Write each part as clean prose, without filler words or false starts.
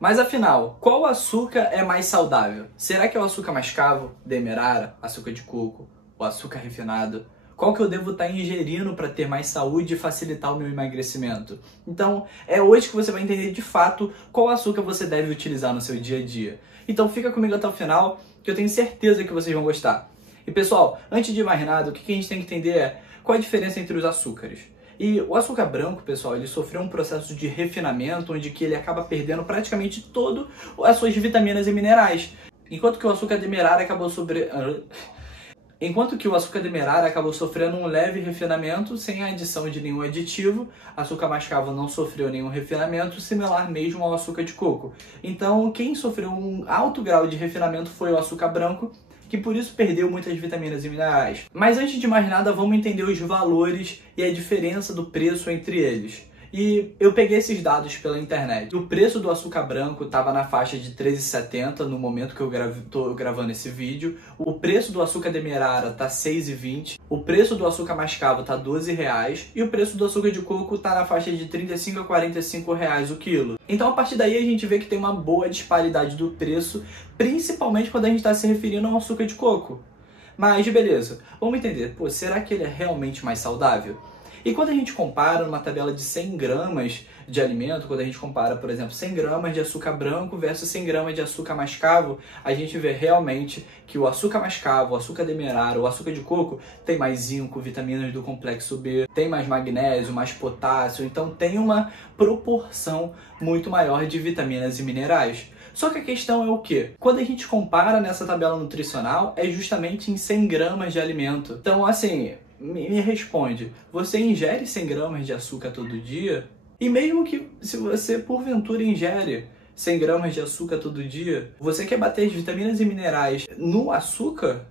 Mas afinal, qual açúcar é mais saudável? Será que é o açúcar mascavo, demerara, açúcar de coco, o açúcar refinado? Qual que eu devo estar ingerindo para ter mais saúde e facilitar o meu emagrecimento? Então, é hoje que você vai entender de fato qual açúcar você deve utilizar no seu dia a dia. Então fica comigo até o final, que eu tenho certeza que vocês vão gostar. E pessoal, antes de mais nada, o que a gente tem que entender é qual a diferença entre os açúcares. E o açúcar branco, pessoal, ele sofreu um processo de refinamento, onde que ele acaba perdendo praticamente todas as suas vitaminas e minerais. Enquanto que o açúcar demerara acabou sofrendo um leve refinamento sem a adição de nenhum aditivo, açúcar mascavo não sofreu nenhum refinamento, similar mesmo ao açúcar de coco. Então, quem sofreu um alto grau de refinamento foi o açúcar branco, que por isso perdeu muitas vitaminas e minerais. Mas antes de mais nada, vamos entender os valores e a diferença do preço entre eles. E eu peguei esses dados pela internet. O preço do açúcar branco estava na faixa de R$ 13,70 no momento que eu estou gravando esse vídeo. O preço do açúcar demerara está R$ 6,20. O preço do açúcar mascavo está R$ 12,00. E o preço do açúcar de coco está na faixa de R$ 35 a R$ 45 o quilo. Então a partir daí a gente vê que tem uma boa disparidade do preço, principalmente quando a gente está se referindo ao açúcar de coco. Mas beleza, vamos entender. Pô, será que ele é realmente mais saudável? E quando a gente compara numa tabela de 100 gramas de alimento, quando a gente compara, por exemplo, 100 gramas de açúcar branco versus 100 gramas de açúcar mascavo, a gente vê realmente que o açúcar mascavo, o açúcar demerara, o açúcar de coco tem mais zinco, vitaminas do complexo B, tem mais magnésio, mais potássio, então tem uma proporção muito maior de vitaminas e minerais. Só que a questão é o quê? Quando a gente compara nessa tabela nutricional, é justamente em 100 gramas de alimento. Então, assim, me responde, você ingere 100 gramas de açúcar todo dia? E mesmo que se você porventura ingere 100 gramas de açúcar todo dia, você quer bater as vitaminas e minerais no açúcar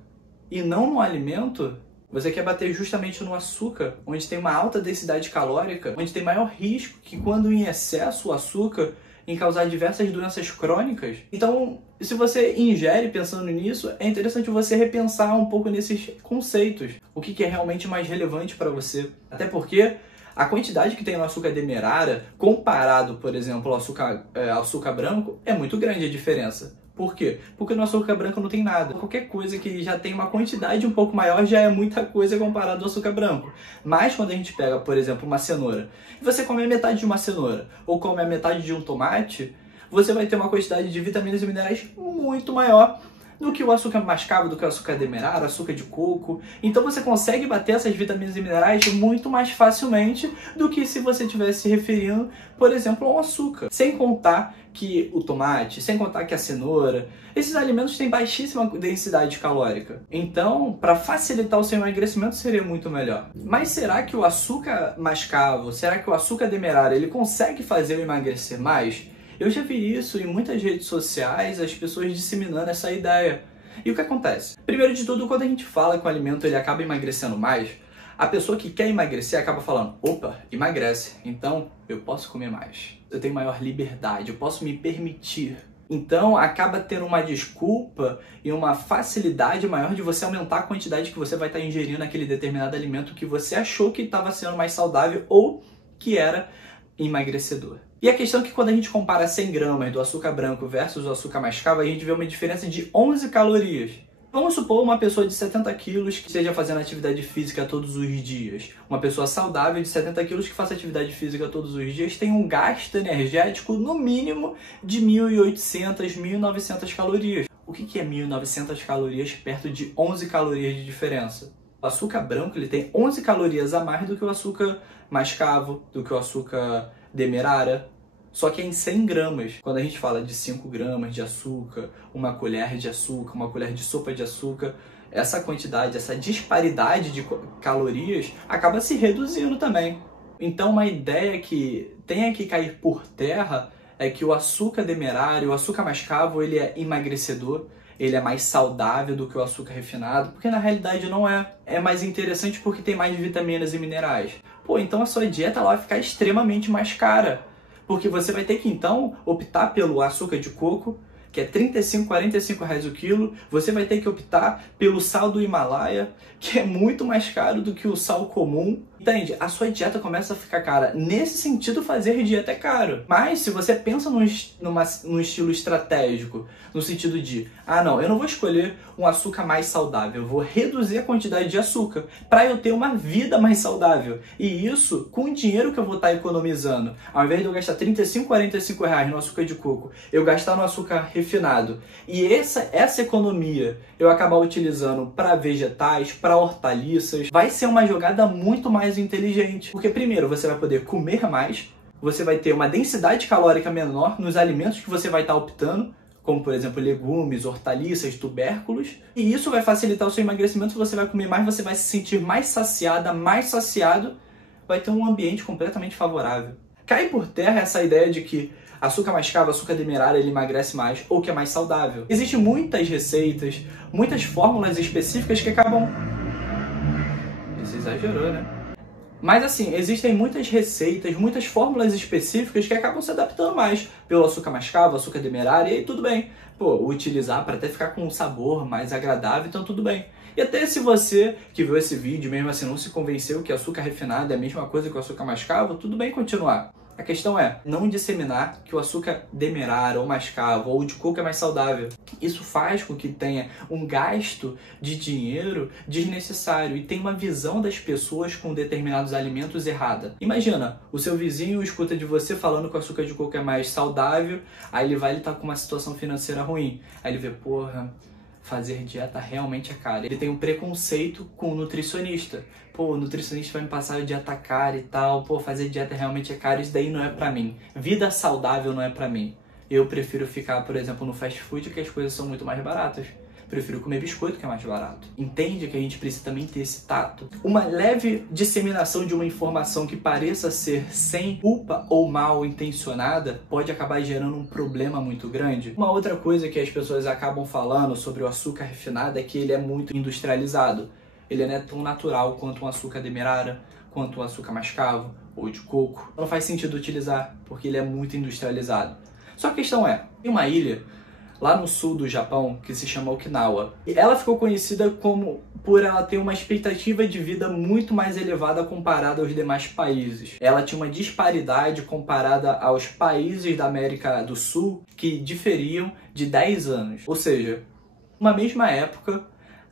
e não no alimento? Você quer bater justamente no açúcar, onde tem uma alta densidade calórica, onde tem maior risco que quando em excesso o açúcar em causar diversas doenças crônicas. Então, se você ingere pensando nisso, é interessante você repensar um pouco nesses conceitos. O que é realmente mais relevante para você. Até porque a quantidade que tem no açúcar demerara, comparado, por exemplo, ao açúcar branco, é muito grande a diferença. Por quê? Porque no açúcar branco não tem nada. Qualquer coisa que já tem uma quantidade um pouco maior já é muita coisa comparado ao açúcar branco. Mas quando a gente pega, por exemplo, uma cenoura, e você come a metade de uma cenoura, ou come a metade de um tomate, você vai ter uma quantidade de vitaminas e minerais muito maior do que o açúcar mascavo, do que o açúcar demerara, açúcar de coco. Então você consegue bater essas vitaminas e minerais muito mais facilmente do que se você estivesse se referindo, por exemplo, ao açúcar. Sem contar que o tomate, sem contar que a cenoura, esses alimentos têm baixíssima densidade calórica. Então, para facilitar o seu emagrecimento seria muito melhor. Mas será que o açúcar mascavo, será que o açúcar demerara, ele consegue fazer eu emagrecer mais? Eu já vi isso em muitas redes sociais, as pessoas disseminando essa ideia. E o que acontece? Primeiro de tudo, quando a gente fala que o alimento ele acaba emagrecendo mais, a pessoa que quer emagrecer acaba falando, opa, emagrece, então eu posso comer mais. Eu tenho maior liberdade, eu posso me permitir. Então acaba tendo uma desculpa e uma facilidade maior de você aumentar a quantidade que você vai estar ingerindo naquele determinado alimento que você achou que estava sendo mais saudável ou que era emagrecedor. E a questão é que quando a gente compara 100 gramas do açúcar branco versus o açúcar mascavo, a gente vê uma diferença de 11 calorias. Vamos supor uma pessoa de 70 quilos que esteja fazendo atividade física todos os dias. Uma pessoa saudável de 70 quilos que faça atividade física todos os dias tem um gasto energético no mínimo de 1.800, 1.900 calorias. O que é 1.900 calorias perto de 11 calorias de diferença? O açúcar branco ele tem 11 calorias a mais do que o açúcar mascavo, do que o açúcar demerara. Só que é em 100 gramas. Quando a gente fala de 5 gramas de açúcar, uma colher de açúcar, uma colher de sopa de açúcar, essa quantidade, essa disparidade de calorias acaba se reduzindo também. Então uma ideia que tem que cair por terra é que o açúcar demerara, o açúcar mascavo, ele é emagrecedor, ele é mais saudável do que o açúcar refinado, porque na realidade não é. É mais interessante porque tem mais vitaminas e minerais. Pô, então a sua dieta ela vai ficar extremamente mais cara. Porque você vai ter que, então, optar pelo açúcar de coco, que é 35, 45 reais o quilo. Você vai ter que optar pelo sal do Himalaia, que é muito mais caro do que o sal comum. Entende? A sua dieta começa a ficar cara. Nesse sentido, fazer dieta é caro. Mas se você pensa num estilo estratégico, no sentido de, não, eu não vou escolher um açúcar mais saudável, eu vou reduzir a quantidade de açúcar para eu ter uma vida mais saudável. E isso com o dinheiro que eu vou estar economizando. Ao invés de eu gastar 35, 45 reais no açúcar de coco, eu gastar no açúcar refinado. E essa economia eu acabar utilizando para vegetais, para hortaliças, vai ser uma jogada muito mais inteligente. Porque primeiro, você vai poder comer mais, você vai ter uma densidade calórica menor nos alimentos que você vai estar optando, como por exemplo legumes, hortaliças, tubérculos, e isso vai facilitar o seu emagrecimento. Você vai comer mais, você vai se sentir mais saciada, mais saciado, vai ter um ambiente completamente favorável. Cai por terra essa ideia de que açúcar mascavo, açúcar demerara, ele emagrece mais ou que é mais saudável. Existem muitas receitas, muitas fórmulas específicas que acabam... Isso exagerou, né? Mas assim, existem muitas receitas, muitas fórmulas específicas que acabam se adaptando mais pelo açúcar mascavo, açúcar demerara, e aí tudo bem. Utilizar para até ficar com um sabor mais agradável, então tudo bem. E até se você que viu esse vídeo, mesmo assim, não se convenceu que açúcar refinado é a mesma coisa que o açúcar mascavo, tudo bem continuar. A questão é não disseminar que o açúcar demerara ou mascavo ou de coco é mais saudável. Isso faz com que tenha um gasto de dinheiro desnecessário e tem uma visão das pessoas com determinados alimentos errada. Imagina, o seu vizinho escuta de você falando que o açúcar de coco é mais saudável, aí ele estar com uma situação financeira ruim. Aí ele vê, porra, fazer dieta realmente é caro. Ele tem um preconceito com o nutricionista. O nutricionista vai me passar a dieta cara e tal. Fazer dieta realmente é caro, isso daí não é pra mim. Vida saudável não é pra mim. Eu prefiro ficar, por exemplo, no fast food, que as coisas são muito mais baratas. Prefiro comer biscoito, que é mais barato. Entende que a gente precisa também ter esse tato? Uma leve disseminação de uma informação que pareça ser sem culpa ou mal intencionada pode acabar gerando um problema muito grande. Uma outra coisa que as pessoas acabam falando sobre o açúcar refinado é que ele é muito industrializado. Ele não é tão natural quanto um açúcar demerara, quanto um açúcar mascavo ou de coco. Não faz sentido utilizar, porque ele é muito industrializado. Só a questão é, tem uma ilha lá no sul do Japão, que se chama Okinawa. E ela ficou conhecida por ela ter uma expectativa de vida muito mais elevada comparada aos demais países. Ela tinha uma disparidade comparada aos países da América do Sul que diferiam de 10 anos. Ou seja, numa mesma época,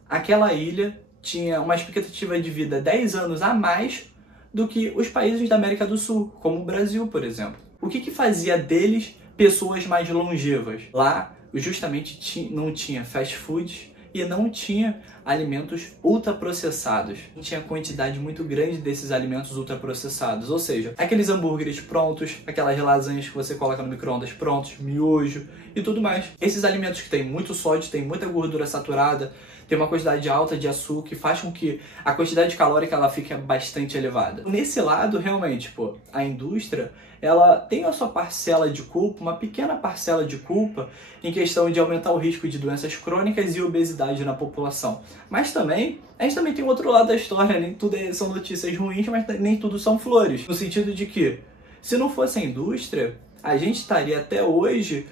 aquela ilha tinha uma expectativa de vida 10 anos a mais do que os países da América do Sul, como o Brasil, por exemplo. O que fazia deles pessoas mais longevas? Lá, justamente não tinha fast food e não tinha alimentos ultraprocessados. Tinha quantidade muito grande desses alimentos ultraprocessados, ou seja, aqueles hambúrgueres prontos, aquelas lasanhas que você coloca no micro-ondas prontos, miojo e tudo mais. Esses alimentos que têm muito sódio, têm muita gordura saturada, tem uma quantidade alta de açúcar e faz com que a quantidade calórica ela fique bastante elevada. Nesse lado, realmente, a indústria ela tem a sua parcela de culpa, uma pequena parcela de culpa em questão de aumentar o risco de doenças crônicas e obesidade na população. Mas também, a gente também tem outro lado da história, nem tudo são notícias ruins, mas nem tudo são flores. No sentido de que, se não fosse a indústria, a gente estaria até hoje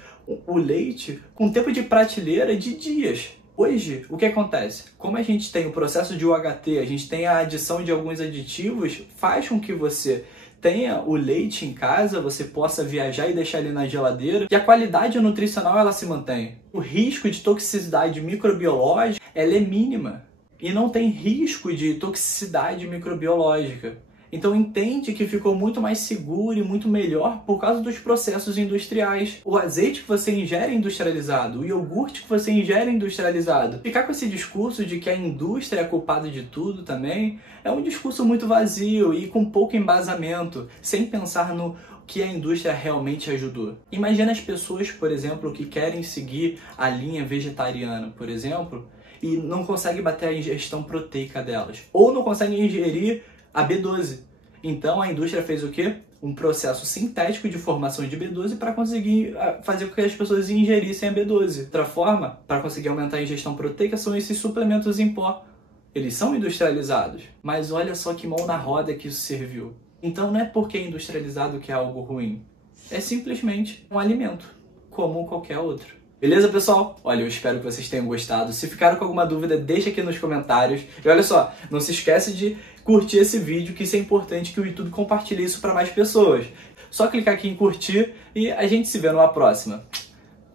o leite com tempo de prateleira de dias. Hoje, o que acontece? Como a gente tem o processo de UHT, a gente tem a adição de alguns aditivos, faz com que você tenha o leite em casa, você possa viajar e deixar ele na geladeira, e a qualidade nutricional ela se mantém. O risco de toxicidade microbiológica ela é mínima e não tem risco de toxicidade microbiológica. Então entende que ficou muito mais seguro e muito melhor por causa dos processos industriais. O azeite que você ingere é industrializado, o iogurte que você ingere é industrializado. Ficar com esse discurso de que a indústria é culpada de tudo também é um discurso muito vazio e com pouco embasamento, sem pensar no que a indústria realmente ajudou. Imagina as pessoas, por exemplo, que querem seguir a linha vegetariana, por exemplo, e não conseguem bater a ingestão proteica delas, ou não conseguem ingerir a B12. Então a indústria fez o quê? Um processo sintético de formação de B12 para conseguir fazer com que as pessoas ingerissem a B12. Outra forma, para conseguir aumentar a ingestão proteica, são esses suplementos em pó. Eles são industrializados, mas olha só que mão na roda que isso serviu. Então não é porque é industrializado que é algo ruim. É simplesmente um alimento, como qualquer outro. Beleza, pessoal? Olha, eu espero que vocês tenham gostado. Se ficaram com alguma dúvida, deixa aqui nos comentários. E olha só, não se esquece de curtir esse vídeo, que isso é importante que o YouTube compartilhe isso para mais pessoas. Só clicar aqui em curtir e a gente se vê numa próxima.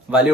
Valeu!